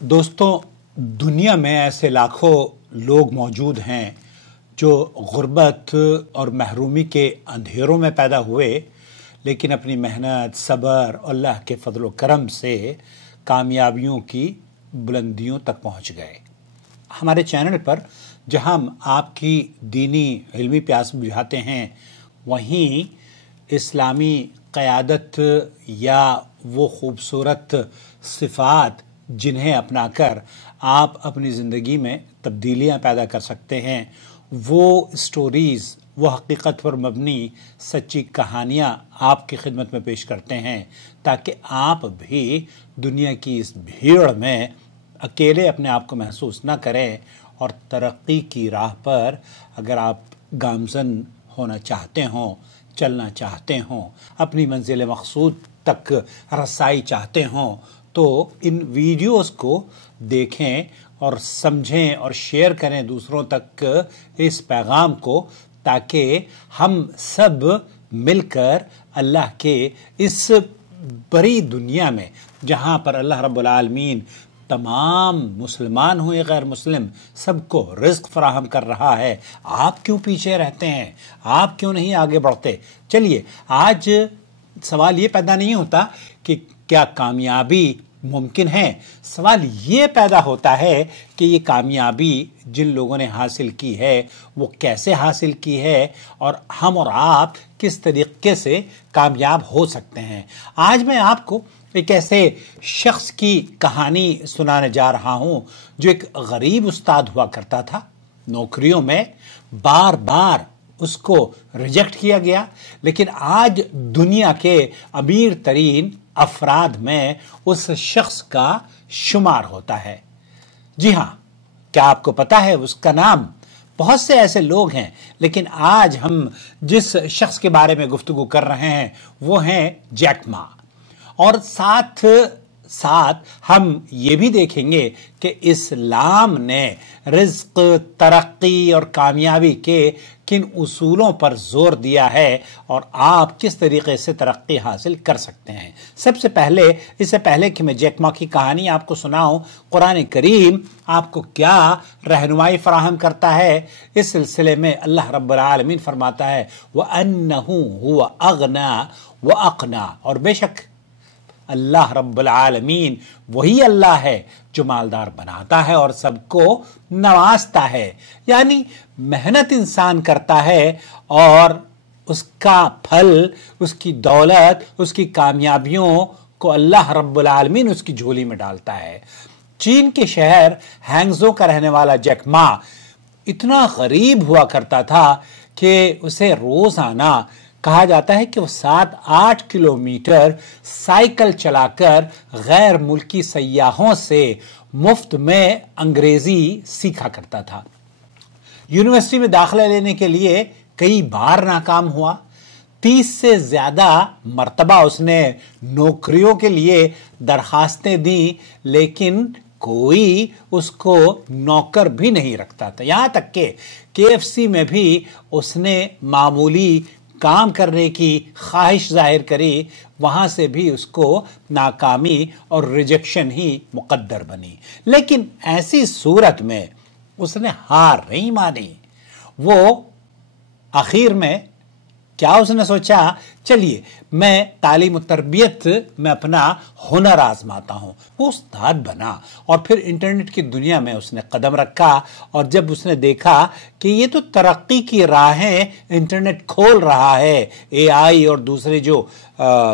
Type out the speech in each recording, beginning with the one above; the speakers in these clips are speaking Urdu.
دوستوں، دنیا میں ایسے لاکھوں لوگ موجود ہیں جو غربت اور محرومی کے اندھیروں میں پیدا ہوئے، لیکن اپنی محنت، صبر اور اللہ کے فضل و کرم سے کامیابیوں کی بلندیوں تک پہنچ گئے۔ ہمارے چینل پر جہاں ہم آپ کی دینی علمی پیاس بجھاتے ہیں، وہیں اسلامی قیادت یا وہ خوبصورت صفات جنہیں اپنا کر آپ اپنی زندگی میں تبدیلیاں پیدا کر سکتے ہیں، وہ سٹوریز، وہ حقیقت پر مبنی سچی کہانیاں آپ کی خدمت میں پیش کرتے ہیں، تاکہ آپ بھی دنیا کی اس بھیڑ میں اکیلے اپنے آپ کو محسوس نہ کریں، اور ترقی کی راہ پر اگر آپ گامزن ہونا چاہتے ہوں، چلنا چاہتے ہوں، اپنی منزل مقصود تک رسائی چاہتے ہوں، تو ان ویڈیوز کو دیکھیں اور سمجھیں اور شیئر کریں دوسروں تک اس پیغام کو، تاکہ ہم سب مل کر اللہ کے اس بڑی دنیا میں، جہاں پر اللہ رب العالمین تمام مسلمان ہوں یا غیر مسلم سب کو رزق فراہم کر رہا ہے، آپ کیوں پیچھے رہتے ہیں؟ آپ کیوں نہیں آگے بڑھتے؟ چلیے، آج سوال یہ پیدا نہیں ہوتا کہ کیا کامیابی ممکن ہے، سوال یہ پیدا ہوتا ہے کہ یہ کامیابی جن لوگوں نے حاصل کی ہے وہ کیسے حاصل کی ہے، اور ہم اور آپ کس طریقے سے کامیاب ہو سکتے ہیں۔ آج میں آپ کو ایک ایسے شخص کی کہانی سنانے جا رہا ہوں جو ایک غریب استاد ہوا کرتا تھا، نوکریوں میں بار بار اس کو ریجیکٹ کیا گیا، لیکن آج دنیا کے امیر ترین افراد میں اس شخص کا شمار ہوتا ہے۔ جی ہاں، کیا آپ کو پتا ہے اس کا نام؟ بہت سے ایسے لوگ ہیں، لیکن آج ہم جس شخص کے بارے میں گفتگو کر رہے ہیں وہ ہیں جیک ما، اور ساتھ ہم یہ بھی دیکھیں گے کہ اسلام نے رزق، ترقی اور کامیابی کے کن اصولوں پر زور دیا ہے، اور آپ کس طریقے سے ترقی حاصل کر سکتے ہیں۔ سب سے پہلے، اس سے پہلے کہ میں جیک ما کی کہانی آپ کو سناؤں، قرآن کریم آپ کو کیا رہنمائی فراہم کرتا ہے اس سلسلے میں؟ اللہ رب العالمین فرماتا ہے وَأَنَّهُ هُوَ أَغْنَى وَأَقْنَى، اور بے شک اللہ رب العالمین وہی اللہ ہے جو مالدار بناتا ہے اور سب کو نوازتا ہے۔ یعنی محنت انسان کرتا ہے اور اس کا پھل، اس کی دولت، اس کی کامیابیوں کو اللہ رب العالمین اس کی جھولی میں ڈالتا ہے۔ چین کے شہر ہینگزو کا رہنے والا جیک ما اتنا غریب ہوا کرتا تھا کہ اسے روزانہ کہا جاتا ہے کہ وہ 7-8 کلومیٹر سائیکل چلا کر غیر ملکی سیاحوں سے مفت میں انگریزی سیکھا کرتا تھا۔ یونیورسٹی میں داخلہ لینے کے لیے کئی بار ناکام ہوا، 30 سے زیادہ مرتبہ اس نے نوکریوں کے لیے درخواستیں دیں، لیکن کوئی اس کو نوکر بھی نہیں رکھتا تھا۔ یہاں تک کہ KFC میں بھی اس نے معمولی کام کرنے کی خواہش ظاہر کری، وہاں سے بھی اس کو ناکامی اور ریجیکشن ہی مقدر بنی۔ لیکن ایسی صورت میں اس نے ہار نہیں مانی۔ وہ آخر میں کیا اس نے سوچا، چلیے میں تعلیم و تربیت میں اپنا ہنر آزماتا ہوں۔ وہ استاد بنا اور پھر انٹرنیٹ کی دنیا میں اس نے قدم رکھا، اور جب اس نے دیکھا کہ یہ تو ترقی کی راہیں انٹرنیٹ کھول رہا ہے، AI اور دوسرے جو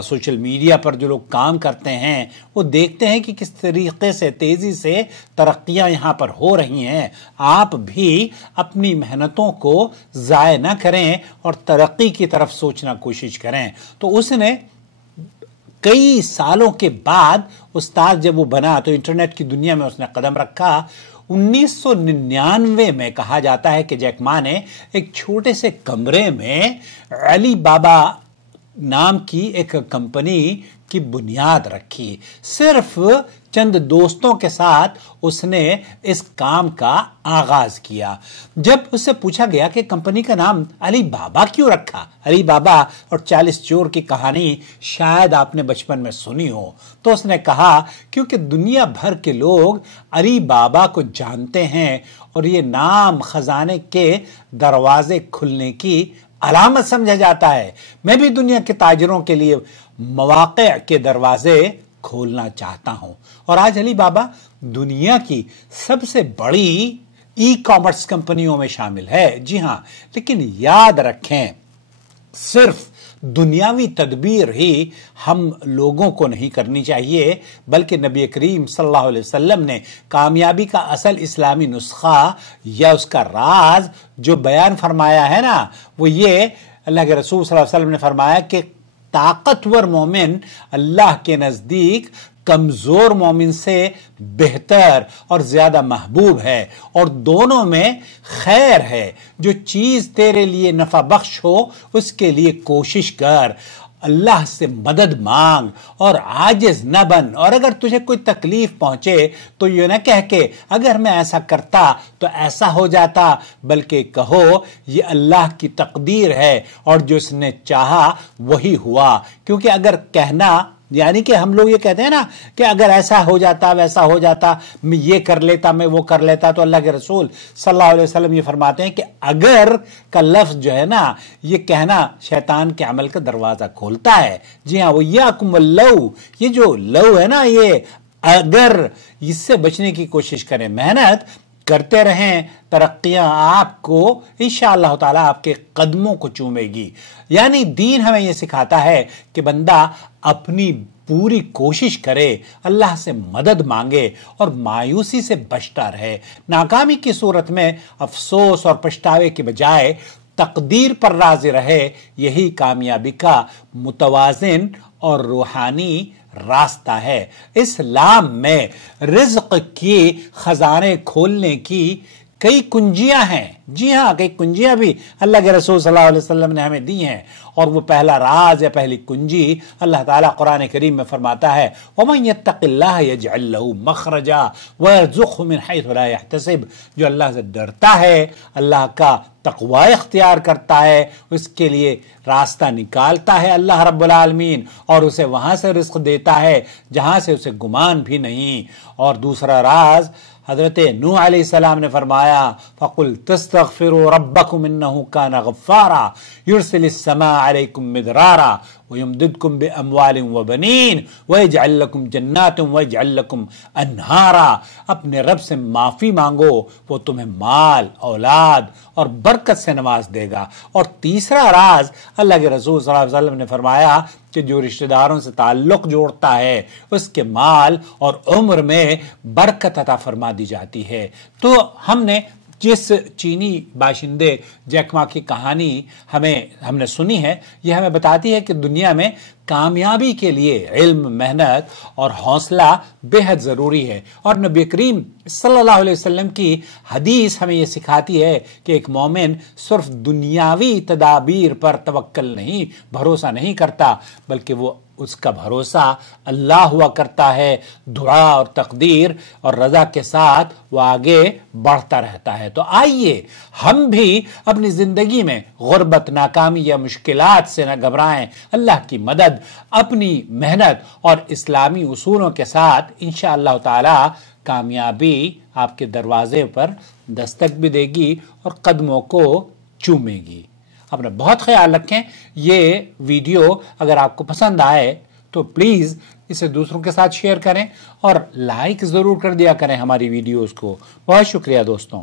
سوشل میڈیا پر جو لوگ کام کرتے ہیں وہ دیکھتے ہیں کہ کس طریقے سے تیزی سے ترقیاں یہاں پر ہو رہی ہیں، آپ بھی اپنی محنتوں کو ضائع نہ کریں اور ترقی کی طرف سوچنا کوشش کریں۔ تو اس نے کئی سالوں کے بعد استاد جب وہ بنا تو انٹرنیٹ کی دنیا میں اس نے قدم رکھا۔ 1999 میں کہا جاتا ہے کہ جیک ما نے ایک چھوٹے سے کمرے میں علی بابا نام کی ایک کمپنی کی بنیاد رکھی. صرف چند دوستوں کے ساتھ اس نے اس کام کا آغاز کیا. جب اس سے پوچھا گیا کہ کمپنی کا نام علی بابا کیوں رکھا، علی بابا اور 40 چور کی کہانی شاید آپ نے بچپن میں سنی ہو، تو اس نے کہا کیونکہ دنیا بھر کے لوگ علی بابا کو جانتے ہیں اور یہ نام خزانے کے دروازے کھلنے کی علامت سمجھا جاتا ہے. میں بھی دنیا کے تاجروں کے لیے مواقع کے دروازے کھولنا چاہتا ہوں. اور آج علی بابا دنیا کی سب سے بڑی ای کامرس کمپنیوں میں شامل ہے. جی ہاں، لیکن یاد رکھیں صرف دنیاوی تدبیر ہی ہم لوگوں کو نہیں کرنی چاہیے، بلکہ نبی کریم صلی اللہ علیہ وسلم نے کامیابی کا اصل اسلامی نسخہ یا اس کا راز جو بیان فرمایا ہے نا، وہ یہ اللہ کے رسول صلی اللہ علیہ وسلم نے فرمایا کہ طاقتور مومن اللہ کے نزدیک کمزور مومن سے بہتر اور زیادہ محبوب ہے، اور دونوں میں خیر ہے. جو چیز تیرے لیے نفع بخش ہو اس کے لیے کوشش کر، اللہ سے مدد مانگ اور عاجز نہ بن. اور اگر تجھے کوئی تکلیف پہنچے تو یہ نہ کہہ کہ اگر میں ایسا کرتا تو ایسا ہو جاتا، بلکہ کہو یہ اللہ کی تقدیر ہے اور جو اس نے چاہا وہی ہوا. کیونکہ اگر کہنا، یعنی کہ ہم لوگ یہ کہتے ہیں نا کہ اگر ایسا ہو جاتا ویسا ہو جاتا، میں یہ کر لیتا میں وہ کر لیتا، تو اللہ کے رسول صلی اللہ علیہ وسلم یہ فرماتے ہیں کہ اگر کا لفظ جو ہے نا، یہ کہنا شیطان کے عمل کا دروازہ کھولتا ہے. جی ہاں، وہ یاکم اللو، یہ جو لو ہے نا، یہ اگر اس سے بچنے کی کوشش کریں، محنت کرتے رہیں، ترقیاں آپ کو انشاءاللہ تعالی آپ کے قدموں کو چومے گی. یعنی دین ہمیں یہ سکھاتا ہے کہ بندہ اپنی پوری کوشش کرے، اللہ سے مدد مانگے اور مایوسی سے بچتا رہے. ناکامی کی صورت میں افسوس اور پچھتاوے کے بجائے تقدیر پر راضی رہے. یہی کامیابی کا متوازن اور روحانی راستہ ہے. اسلام میں رزق کی خزانے کھولنے کی کئی کنجیاں ہیں. جی ہاں، کئی کنجیاں بھی اللہ کے رسول صلی اللہ علیہ وسلم نے ہمیں دی ہیں. اور وہ پہلا راز یا پہلی کنجی اللہ تعالیٰ قرآن کریم میں فرماتا ہے وَمَن يَتَّقِ اللَّهَ يَجْعَلْ لَهُ مَخْرَجًا وَيَرْزُقْهُ مِنْ حَيْثُ لَا يَحْتَسِبُ. جو اللہ سے ڈرتا ہے، اللہ کا تقوی اختیار کرتا ہے، اس کے لیے راستہ نکالتا ہے اللہ رب العالمین، اور اسے وہاں سے رزق دیتا ہے جہاں سے اسے گمان بھی نہیں. اور دوسرا راز حضرت نوح علیہ السلام نے فرمایا فَقُلْ تَسْتَغْفِرُوا رَبَّكُمْ إِنَّهُ كَانَ غَفَّارًا يُرْسِلِ السَّمَاءَ عَلَيْكُمْ مِدْرَارًا وَيُمْدِدْكُمْ بِأَمْوَالٍ وَبَنِينَ وَيَجْعَلْ لَكُمْ جَنَّاتٍ وَيَجْعَلْ لَكُمْ أَنْهَارًا. اپنے رب سے معافی مانگو، وہ تمہیں مال، اولاد اور برکت سے نواز دے گا. اور تیسرا راز اللہ کے رسول صلی اللہ علیہ وسلم نے فرمایا کہ جو رشتہ داروں سے تعلق جوڑتا ہے اس کے مال اور عمر میں برکت عطا فرما دی جاتی ہے. تو ہم نے جس چینی باشندے جیک ما کی کہانی ہم نے سنی ہے، یہ ہمیں بتاتی ہے کہ دنیا میں کامیابی کے لیے علم، محنت اور حوصلہ بے حد ضروری ہے. اور نبی کریم صلی اللہ علیہ وسلم کی حدیث ہمیں یہ سکھاتی ہے کہ ایک مومن صرف دنیاوی تدابیر پر توکل نہیں، بھروسہ نہیں کرتا، بلکہ وہ اس کا بھروسہ اللہ ہوا کرتا ہے. دعا اور تقدیر اور رضا کے ساتھ وہ آگے بڑھتا رہتا ہے. تو آئیے ہم بھی اپنی زندگی میں غربت، ناکامی یا مشکلات سے نہ گھبرائیں. اللہ کی مدد اپنی محنت اور اسلامی اصولوں کے ساتھ انشاءاللہ تعالی کامیابی آپ کے دروازے پر دستک بھی دے گی اور قدموں کو چومے گی. اپنا بہت خیال رکھیں. یہ ویڈیو اگر آپ کو پسند آئے تو پلیز اسے دوسروں کے ساتھ شیئر کریں اور لائک ضرور کر دیا کریں ہماری ویڈیوز کو. بہت شکریہ دوستوں.